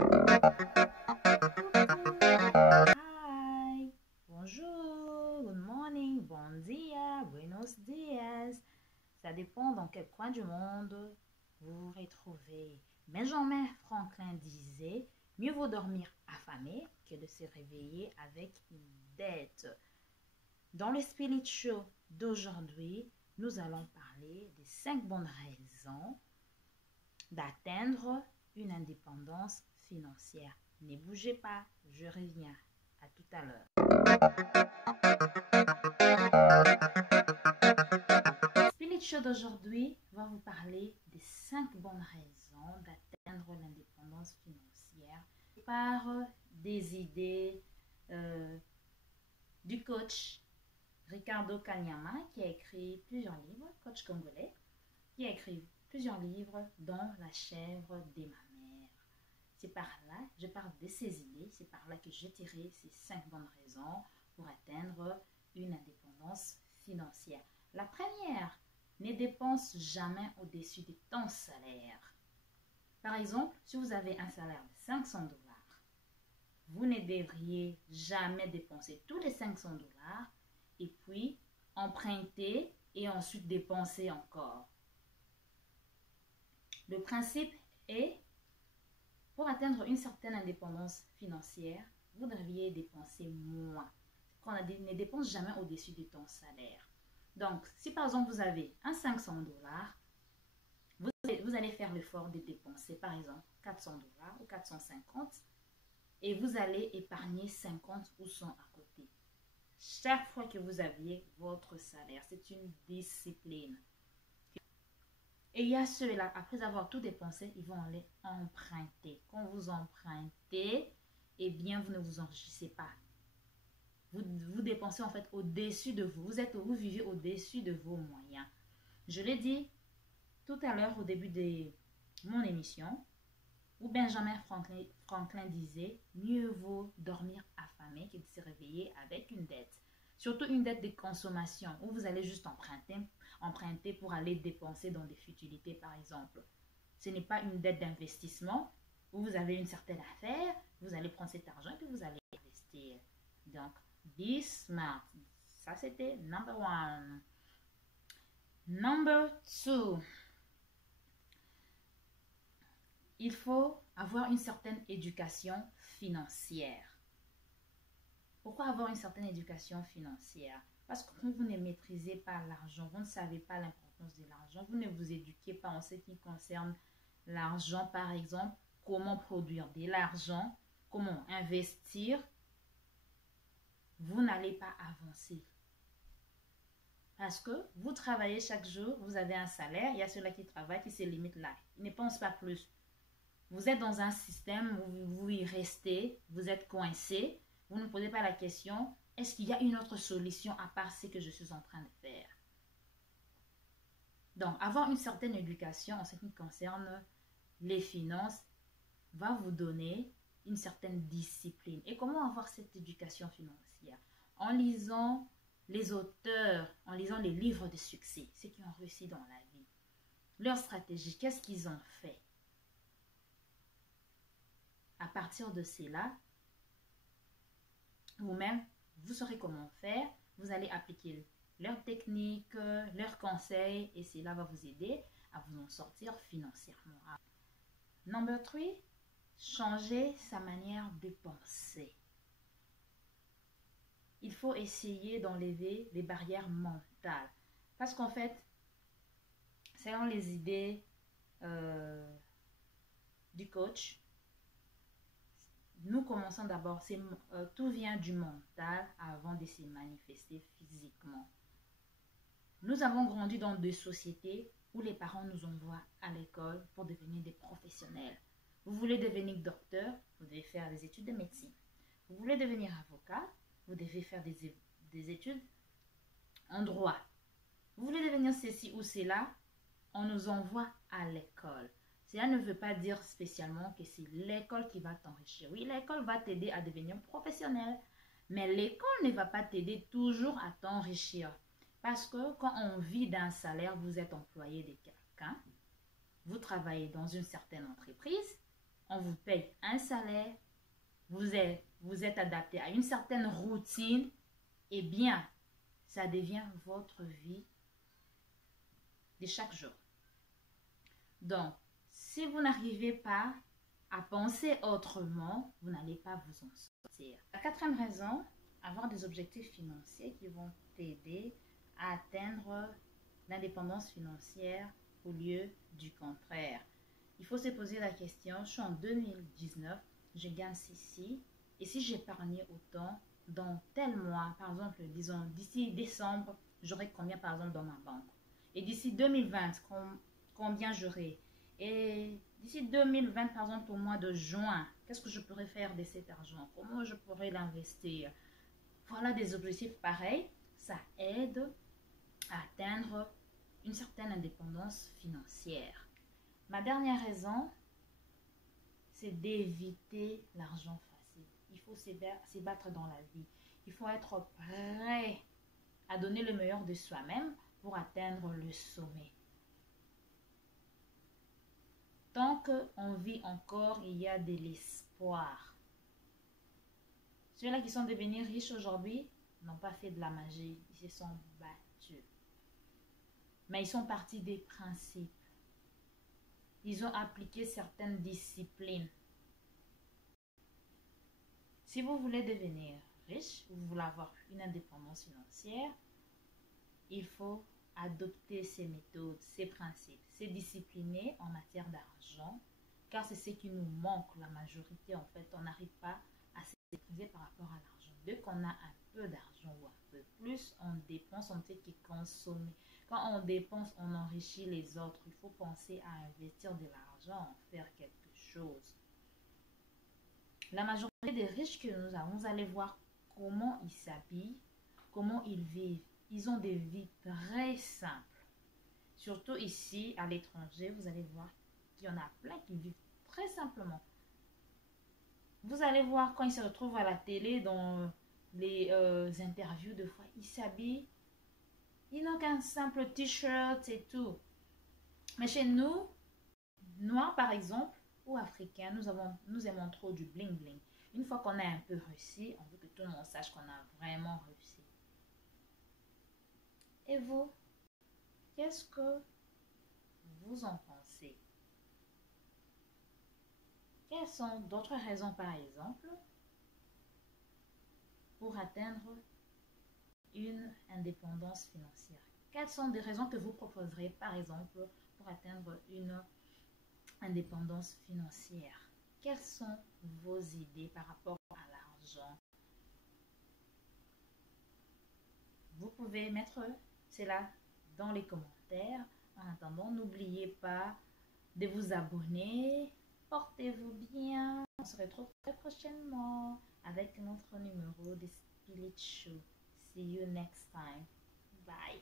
Hi, bonjour, good morning, bon dia, buenos dias. Ça dépend dans quel coin du monde vous vous retrouvez. Benjamin Franklin disait, mieux vaut dormir affamé que de se réveiller avec une dette. Dans le Spirit Show d'aujourd'hui, nous allons parler des 5 bonnes raisons d'atteindre une indépendance financière. Ne bougez pas, je reviens. À tout à l'heure. Spirit Show d'aujourd'hui va vous parler des 5 bonnes raisons d'atteindre l'indépendance financière par des idées du coach Ricardo Kanyama qui a écrit plusieurs livres, coach congolais, qui a écrit plusieurs livres dont La chèvre des mamères. C'est par là, je parle de ces idées, c'est par là que j'ai tiré ces 5 bonnes raisons pour atteindre une indépendance financière. La première, ne dépense jamais au-dessus de ton salaire. Par exemple, si vous avez un salaire de 500 $, vous ne devriez jamais dépenser tous les 500 $ et puis emprunter et ensuite dépenser encore. Le principe est, pour atteindre une certaine indépendance financière, vous devriez dépenser moins. On a dit, ne dépense jamais au-dessus de ton salaire. Donc, si par exemple vous avez un 500 $, vous allez faire l'effort de dépenser par exemple 400 $ ou 450 et vous allez épargner 50 ou 100 à côté. Chaque fois que vous aviez votre salaire, c'est une discipline. Et il y a ceux-là, après avoir tout dépensé, ils vont aller emprunter. Quand vous empruntez, eh bien, vous ne vous enrichissez pas. Vous dépensez en fait au-dessus de vous. Vous vivez au-dessus de vos moyens. Je l'ai dit tout à l'heure au début de mon émission, où Benjamin Franklin disait « Mieux vaut dormir affamé que de se réveiller avec une dette ». Surtout une dette de consommation, où vous allez juste emprunter pour aller dépenser dans des futilités, par exemple. Ce n'est pas une dette d'investissement, où vous avez une certaine affaire, vous allez prendre cet argent et puis vous allez investir. Donc, be smart. Ça, c'était number 1. Number 2. Il faut avoir une certaine éducation financière. Pourquoi avoir une certaine éducation financière? Parce que quand vous ne maîtrisez pas l'argent, vous ne savez pas l'importance de l'argent, vous ne vous éduquez pas en ce qui concerne l'argent, par exemple, comment produire de l'argent, comment investir, vous n'allez pas avancer. Parce que vous travaillez chaque jour, vous avez un salaire, il y a ceux-là qui travaillent, qui se limitent là. Ils ne pensent pas plus. Vous êtes dans un système où vous y restez, vous êtes coincé, vous ne posez pas la question, est-ce qu'il y a une autre solution à part ce que je suis en train de faire? Donc, avoir une certaine éducation en ce qui concerne les finances va vous donner une certaine discipline. Et comment avoir cette éducation financière? En lisant les auteurs, en lisant les livres de succès, ceux qui ont réussi dans la vie. Leur stratégie, qu'est-ce qu'ils ont fait? À partir de cela, vous-même, vous saurez comment faire. Vous allez appliquer leurs techniques, leurs conseils et cela va vous aider à vous en sortir financièrement. Number 3, changer sa manière de penser. Il faut essayer d'enlever les barrières mentales. Parce qu'en fait, selon les idées du coach, nous commençons d'abord, tout vient du mental avant de se manifester physiquement. Nous avons grandi dans des sociétés où les parents nous envoient à l'école pour devenir des professionnels. Vous voulez devenir docteur, vous devez faire des études de médecine. Vous voulez devenir avocat, vous devez faire des études en droit. Vous voulez devenir ceci ou cela, on nous envoie à l'école. Cela ne veut pas dire spécialement que c'est l'école qui va t'enrichir. Oui, l'école va t'aider à devenir professionnel, mais l'école ne va pas t'aider toujours à t'enrichir. Parce que quand on vit d'un salaire, vous êtes employé de quelqu'un, vous travaillez dans une certaine entreprise, on vous paye un salaire, vous êtes adapté à une certaine routine, eh bien, ça devient votre vie de chaque jour. Donc, si vous n'arrivez pas à penser autrement, vous n'allez pas vous en sortir. La quatrième raison, avoir des objectifs financiers qui vont t'aider à atteindre l'indépendance financière au lieu du contraire. Il faut se poser la question, je suis en 2019, je gagne ceci, et si j'épargnais autant, dans tel mois, par exemple, disons, d'ici décembre, j'aurai combien, par exemple, dans ma banque? Et d'ici 2020, combien j'aurai? Et d'ici 2020, par exemple, au mois de juin, qu'est-ce que je pourrais faire de cet argent? Comment je pourrais l'investir? Voilà des objectifs pareils. Ça aide à atteindre une certaine indépendance financière. Ma dernière raison, c'est d'éviter l'argent facile. Il faut se battre dans la vie. Il faut être prêt à donner le meilleur de soi-même pour atteindre le sommet. Tant qu'on vit encore, il y a de l'espoir. Ceux-là qui sont devenus riches aujourd'hui n'ont pas fait de la magie. Ils se sont battus. Mais ils sont partis des principes. Ils ont appliqué certaines disciplines. Si vous voulez devenir riche, vous voulez avoir une indépendance financière, il faut adopter ces méthodes, ces principes, se discipliner en matière d'argent, car c'est ce qui nous manque. La majorité, en fait, on n'arrive pas à se maîtriser par rapport à l'argent. Dès qu'on a un peu d'argent ou un peu plus, on dépense, on ne fait que consommer. Quand on dépense, on enrichit les autres. Il faut penser à investir de l'argent, en faire quelque chose. La majorité des riches que nous avons, vous allez voir comment ils s'habillent, comment ils vivent. Ils ont des vies très simples. Surtout ici, à l'étranger, vous allez voir qu'il y en a plein qui vivent très simplement. Vous allez voir quand ils se retrouvent à la télé, dans les interviews de fois, ils s'habillent. Ils n'ont qu'un simple t-shirt et tout. Mais chez nous, noirs par exemple, ou africains, nous aimons trop du bling bling. Une fois qu'on a un peu réussi, on veut que tout le monde sache qu'on a vraiment réussi. Et vous, qu'est-ce que vous en pensez? Quelles sont d'autres raisons, par exemple, pour atteindre une indépendance financière? Quelles sont des raisons que vous proposerez, par exemple, pour atteindre une indépendance financière? Quelles sont vos idées par rapport à l'argent? Vous pouvez mettre cela dans les commentaires. En attendant, n'oubliez pas de vous abonner. Portez-vous bien. On se retrouve très prochainement avec notre numéro de Spirit Show. See you next time. Bye.